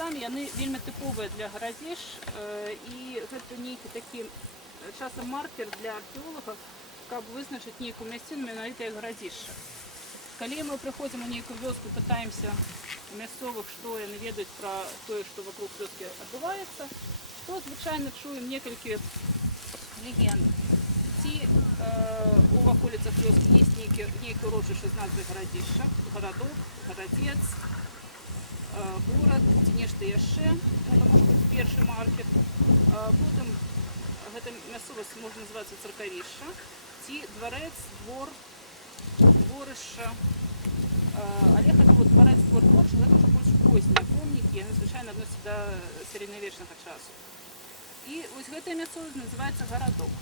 местамі яны вельмі тыповыя для гарадзіж, і гэта нейкі такі часам маркер для археолага, каб вызначыць нейкую мясціну менавіта як гарадзішча. Калі мы прыходзім у нейкую вёску, пытаемся у мясцовых, што яны ведаюць пра тое, што вакол вёскі адбываецца, то звычайна чуем некалькі легенд. Ці у ваколіцах вёскі ёсць нейкі урочышча з назвай гарадзішча, гарадок, гарадзец, горад, ці нешта яшчэ, першы маркер. Потым гэта мясцовасць можа называцца царкавішча, ці дварэц, двор, дворышча. Але гэта вот дварэц, двор, дворышча, гэта ўжо больш познія помнікі, яны звычайна адносяцца да сярэднявечнага часу. І вось гэтая мясцовасць называецца гарадок.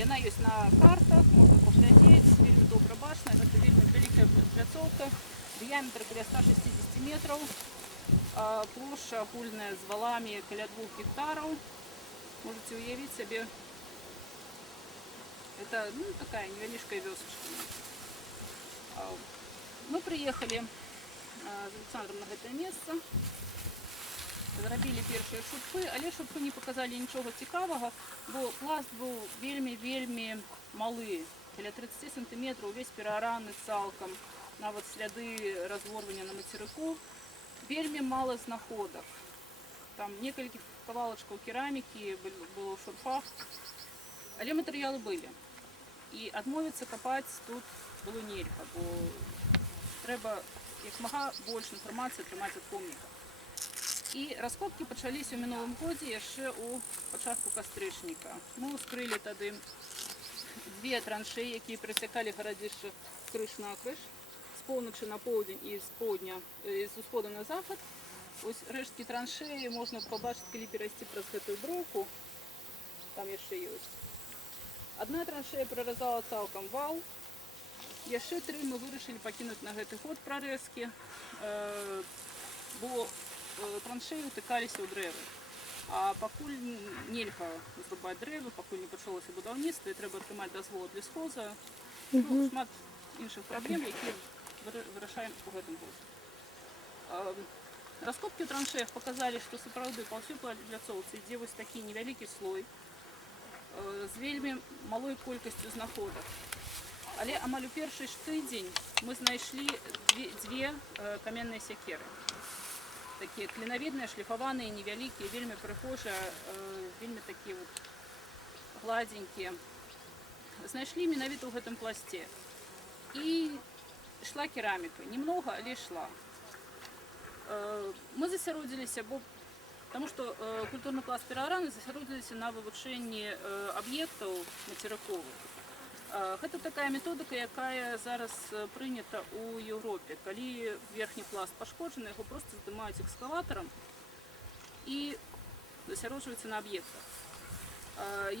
Яна ёсць на картах, можна глядзець, вельмі добра бачна, гэта вельмі вялікая пляцоўка, дыяметр каля 160 метраў, плошча агульная з валамі каля 2 гектараў. Можете уявіць сабе, это такая невялічкая вёсачка. Мы прыехалі з Александром на гэтае месца, зрабілі першыя шурпы, але шурпы не паказалі нічога цікавага, бо пласт быў вельмі малы, каля 30 сантыметраў, увесь пераараны цалкам, нават сляды разворвання на мацерыку, вельмі мала знаходак. Там некалькі кавалачкаў керамікі было ў шурпах, але матэрыялы былі. І адмовіцца капаць тут было нельга, бо трэба як мага больш інфармацыі атрымаць ад помніка. І раскопкі пачаліся ў мінулым годзе яшчэ ў пачатку кастрычніка. Мы ўскрылі тады 2 траншэі, якія перасякалі гарадзішча крыж накрыж, з поўначы на поўдзень і з усхода на захад. Ось рэшткі траншэі можна пабачыць, калі перайсці праз гэтую броўку. Там яшчэ ёсць. Адна траншэя праразала цалкам вал. Яшчэ 3 мы вырашылі пакінуць на гэты год прарэзкі, бо траншеі утыкаліся ў дрэвы. А пакуль нельга зрубаць дрэвы, пакуль не пачалося будаўніцтва, і трэба атрымаць дазвол ад лесхоза, шмат іншых праблем, якія вырашаем у гэтым годзе. Раскопкі ў траншеях паказалі, што сапраўды па ўсёй пляцоўцы ідзе вось такі невялікі слой з вельмі малой колькасцю знаходак. Але амаль у першы ж тыдзень мы знайшлі 2 каменныя сякеры. Такія клінавідныя, шліфаваныя, невялікія, вельмі прыгожыя, вельмі такія гладзенькія. Знайшлі менавіта ў гэтым пласце. І ішла кераміка. Немного, але ішла. Мы засяродзіліся, потому што культурны клас пераараны засяродзіліся на вывучэнні аб'ектаў мацерыковых. Гэта такая методыка, якая зараз прынята ў Еўропе. Калі верхні пласт пашкоджаны, яго проста здымаюць экскаватарам і засяроджваюцца на аб'ектах.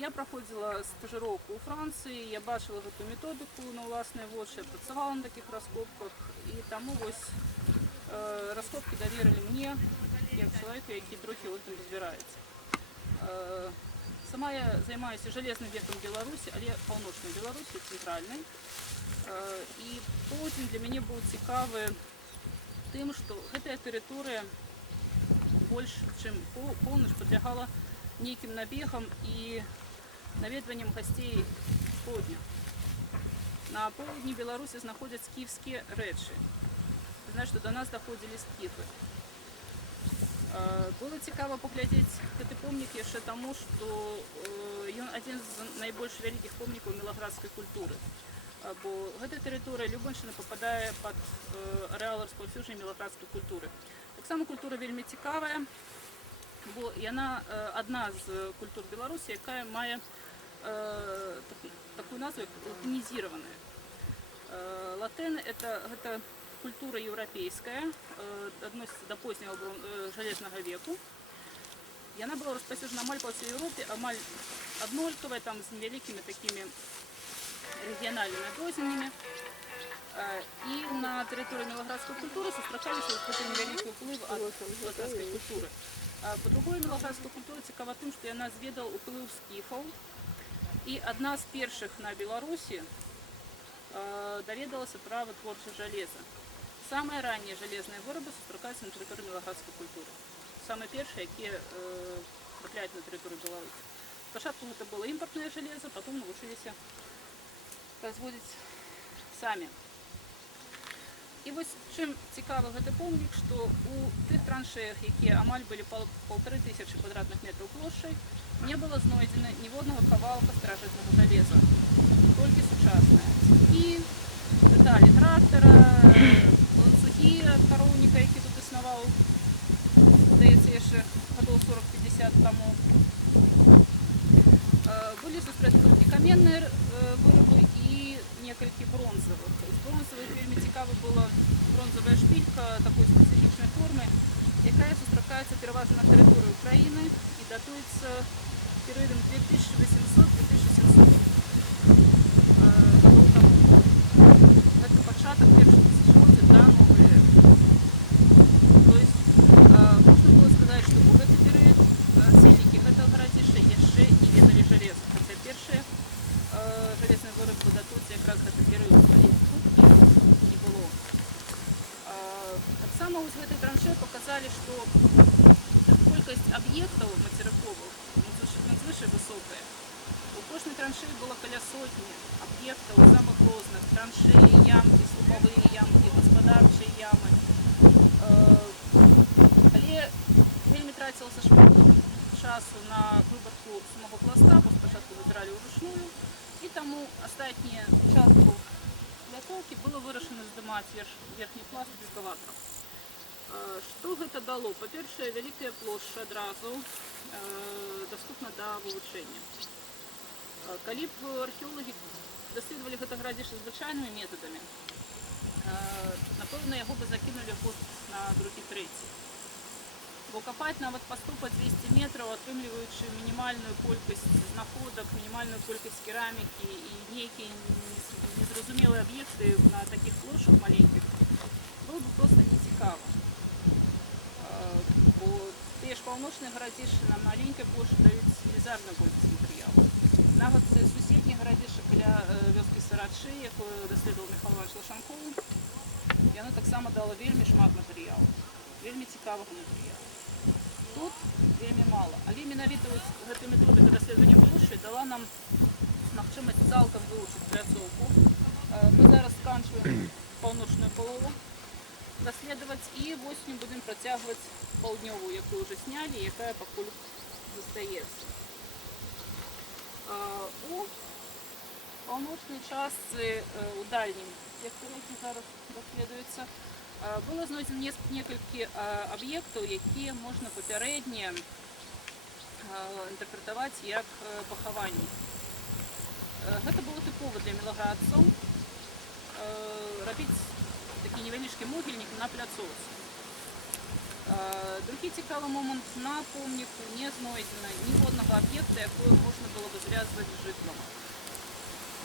Я праходзіла стажыроўку ў Францыі, я бачыла гэту методыку на ўласныя вочы, працавала на такіх раскопках, і таму вось раскопкі даверылі мне, як чалавеку, які трохі ў гэтым разбіраецца. Сама я займаюся жалезным векам Беларусі, але паўночнай Беларусі, цэнтральнай. І поўдзень для мяне быў цікавы тым, што гэтая тэрыторыя больш, чым поўнач, падлягала нейкім набегам і наведванням гасцей поўдня. На поўдні Беларусі знаходзяць скіфскія рэчы. Знаеш, што да нас даходзілі скіфы. Было цікава паглядзець гэты помнік яшчэ таму, што ён адзін з найбольш вялікіх помнікаў мілаградскай культуры. Бо гэтая тэрыторыя Любаншчыны пападае пад арэал распаўсюджання мілаградскай культуры. Таксама культура вельмі цікавая, бо яна адна з культур Беларусі, якая мае такую назву латынізіраваная. Латэн – гэта культура еўрапейская, адносіцца да позняга жалезнага веку. Яна была распаўсюджана амаль па ўсёй Еўропе, амаль аднолькавая, там з невялікімі такімі рэгіянальнымі адрозненнямі. І на тэрыторыі мілаградскай культуры сустракаліся гэты невялікі ўплыў ад мілаградскай культуры. Па-другое, мілаградская культура цікава тым, што яна зведала ўплыў скіфаў, і адна з першых на Беларусі даведалася пра вытворчасць жалеза. самые ранние железные вироби сустракаються на території мілаградської культури. Самые першие, які трапляють на територію Білорусі. Спочатку це було імпортне железо, потім навчилися розводити самі. І ось чим цікавий цей помнік, що у тих траншеях, які амаль були 1500 квадратних метрів площею, не було знайдено ні одного кавалка старожитного железа, тільки сучасне. І деталі трактора, ланцюги коровника, який тут існував, здається, ще років 40-50 тому. Були зустріти і кам'яні вироби, і некілька бронзових. З бронзових вельми цікаво було бронзова шпилька такої специфічної форми, яка зустрічається переважно на території України і датується періодом 2800-1700. Це початок першого тисячоліття до нової ери. Тобто, можна було сказати, що у цей період сільники цього городища ще не ведали железо. Хоча перші железні вироби датуються якраз на цей період не було. Так само ось в этой транше показали, что кількість об'єктів материкових надзвичай висока. У кожній траншеї було біля сотні об'єктів самих різних. Траншеї, ямки, слухові ямки, господарчі ями. Де вельми тратилося швидко часу на вибір хлопцевого пласта, спочатку вибирали вручную, і тому останні участки пляцовки було вирішено здимати верхній пласт екскаватором. Что гэта дало? По-перше, великая площадь одразу доступна до вылучэння. Калі б археологи даследовали гэта гарадзішча звычайнымі методамі, напэўна, яго бы закінули год на другі-трэці. Бо капаць нават па 100-200 метраў, атрымліваючы мінімальную колькасць знаходак, мінімальную колькасць керамікі і нейкія незразумелыя аб'екты на такіх плошах маленькіх, было б проста нецікава. Бо тыя ж паўночныя гарадзішчы на маленькай плошчы даюць велізарную колькасць матэрыялу. Нават суседнія гарадзішчы каля вёскі Сарачы, якую даследаваў Міхал Іванович Лашанкоў, яно таксама дало вельмі шмат матэрыялу, вельмі цікавага матэрыялу. Тут вельмі мала, але менавіта гэтая методыка даследавання плошчы дала нам магчымасць цалкам вылучыць пляцоўку. Мы зараз сканчваем паўночную палову даследаваць і восенню будем працягваць паўднёвую, якую ўжо снялі, якая пакуль застаецца. У паўночнай частцы, у дальнім секторе, які зараз даследуецца, было знойдзена некалькі аб'ектаў, якія можна папярэдне інтэрпрэтаваць як пахаванні. Гэта было тыпова для мілаградцаў рабіць такі невялічкі могільнік на пляцоўцы. Другі цікавы момант, на помніку не знойдзена ніводнага аб'екта, якое можна было бы звязваць з жытлам.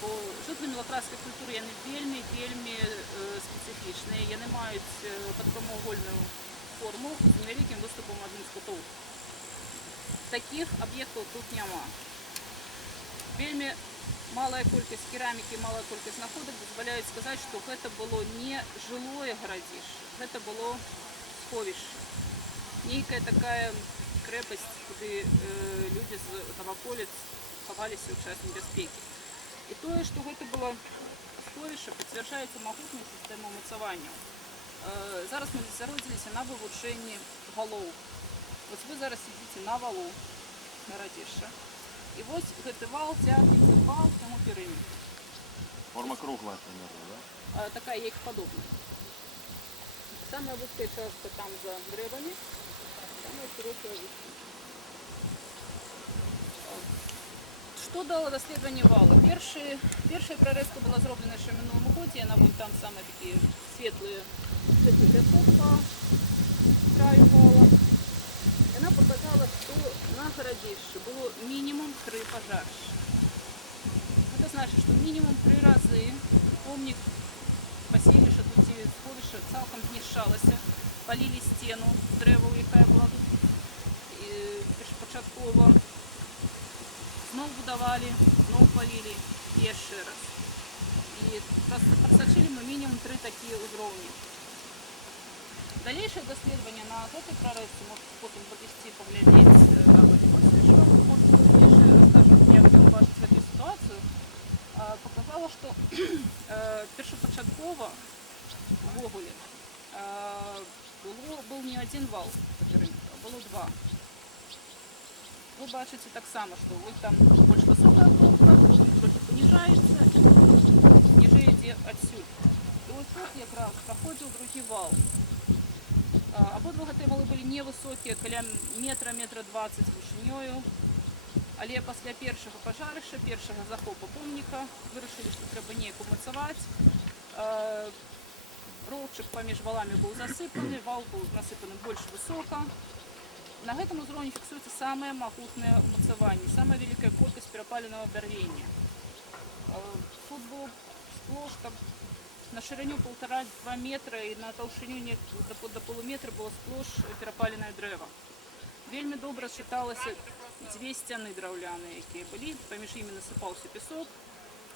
Бо жытлы мілаградскай культуры яны вельмі спецыфічныя, яны маюць падпрамавугольную форму з невялікім выступам адным з кутоў. Такіх аб'ектаў тут няма. Вельмі малая колькасць керамікі, малая колькасць знаходак дазваляюць сказаць, што гэта было не жылое гарадзішча, гэта было сховішча. Нейкая такая крэпасць, куды людзі з наваколіц хаваліся ў час небяспекі. І тое, што гэта было сховішча, пацвярджаецца магутнай сістэмай умацавання. Зараз мы засяродзіліся на вывучэнні галоў. Вось вы зараз сидзіце на валу гарадзішча. І вось гэты вал цягнецца па всяму перыметру. Форма круглая, примерно, да? Такая яйкападобная. Самая вузкая частка там за дрэвамі, самая широкая вузкая. Што дало даследаванне вала? Першая прарэзка была зроблена яшчэ ў мінулым годзе, яна вось там самыя такія светлыя пляцоўкі па краю вала. Яна показала, што на гарадзішчы было мінімум 3 пажарышча. Гэта значыць, што мінімум 3 разы помнік паселішча тут ці сховішча цалкам знішчалася, палілі сцену з дрэваў, якая была першапачаткова, зноў будавалі, зноў палілі яшчэ раз. І Першапачаткова увогуле був не один вал, було два. Ви бачите так само, що ви там больше ніже йде отсюда. І ось тут якраз проходив другий вал. Обидва гэты валы былі невысокія, каля метра 20 вышынёю. Але пасля першага пажарыша, першага захопу помніка вырашылі, што трэба неяк умацаваць. Роўчык паміж валамі быў засыпаны, вал быў насыпаны больш высока. На гэтым узроўні фіксуецца самае магутнае умацаванне, самая вялікая колькасць перапаленага бярвення. Тут быў сплош, каб на шырыню 1,5-2 метра і на таўшыню да полуметра было сплош перапаленае дрэва. Вельмі добра чыталася дзве сцяны драўляныя, якія былі, паміж імі насыпаўся пясок,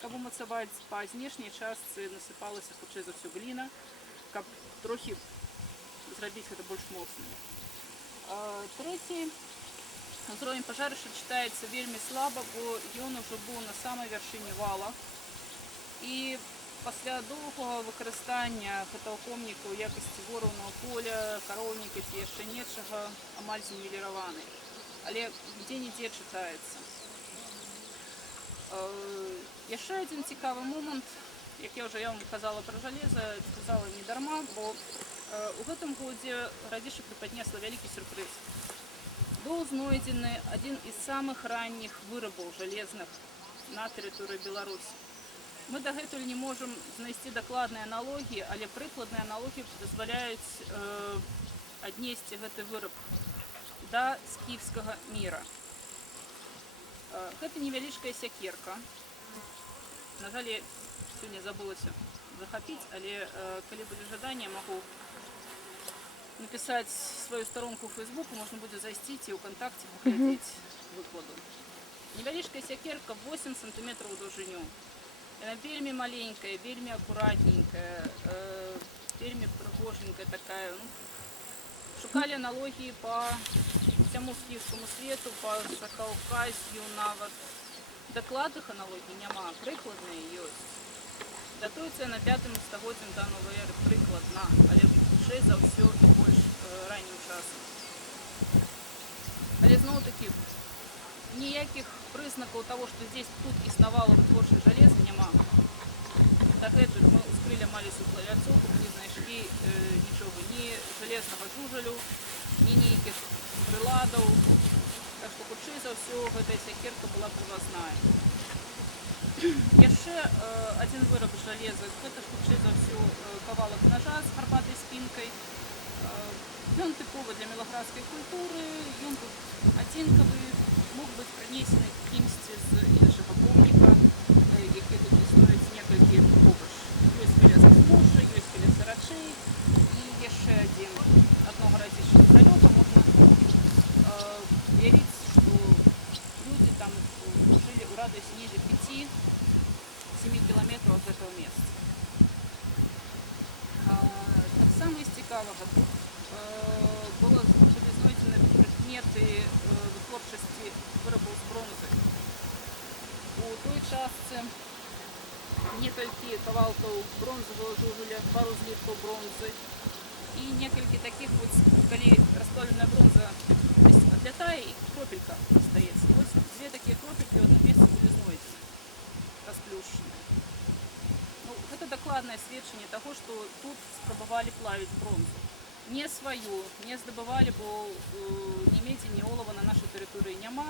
каб умацаваць, па знешняй частцы насыпалася хутчэй за ўсё гліна, каб трохі зрабіць гэта больш моцным. Трэці узровень пажарыша чытаецца вельмі слаба, бо ён ужо быў на самай вяршыні вала. І пасля доўгага выкарыстання гэтага помніка ў якасці ворыўнага поля, кароўніка ці яшчэ нечага амаль знівеліраваны. Але дзе-нідзе чытаецца. Яшчэ адзін цікавы момант, як я ўжо вам казала пра жалеза, сказала не дарма, бо у гэтым годзе Гарадзішча препаднесла вялікі сюрпрыз. Быў знойдзены адзін з самых ранніх вырабаў жалезных на тэрыторыі Беларусі. Мы дагэтуль не можам знайсці дакладныя аналогіі, але прыкладныя аналогіі дазваляюць аднесці гэты выраб да скіфскага міра. Гэта невялічкая сякерка. На жаль, я сёння забылася захапіць, але калі будзе жаданне, магу напісаць сваю старонку ў Фейсбуку, можна будзе зайсці ці ў кантакце паглядзець выкладу. Невялічкая сякерка 8 сантиметраў у даўжыню. Яна вельмі маленькая, вельмі акуратненькая, вельмі прыгоженькая такая. Шукалі аналогіі па всяму скіфскаму свету, па Закаўказью нават. Дакладных аналогій няма, прыкладныя ёсць. Датуецца на 5 стагоддзям да новай эры прыкладна, але хутчэй за ўсё больш раннім часам. Але зноў-такі ніякіх прызнакаў таго, што здесь тут існавала вытворчае жалеза, няма. Дагэтуль мы скрылі амаль усю пляцоўку, не знайшлі нічога, ні жалезнага жужалю, ні нейкіх прыладаў. Так што хутчэй за ўсё гэтая сякерка была прывазная. Яшчэ адзін выраб жалеза, гэта хутчэй за ўсё кавалак нажа з гарбатай спінкай. Ён тыповы для мілаградскай культуры, ён тут адзінкавы, мог быць прынесены к кімсьці з іншага помніка, які тут існуюць некалькі побач. Ёсць каля Запорожжа, ёсць каля Сарачэй і яшчэ адно гарадзішча з пралётам. Уявіць, што людзі там жылі ў радыусе ніжэй 5-7 кіламетраў ад гэтага месца. Самае з цікавага было знойдзены прыкметы вытворчасці вырабаў з бронзы. У той частцы некалькі кавалкаў бронзавага жужаля, пару зліткаў бронзы і некалькі такіх, калі растоўленая бронза адлятае, і кропелька застаецца. Дзве такія кропелькі ў адным месцы былі знойдзены, расплюшчаны. Гэта дакладнае сведчанне таго, што тут спрабавалі плавіць бронзу. Не сваю, не здабывалі, бо ні медзі, ні олава на нашай тэрыторыі няма.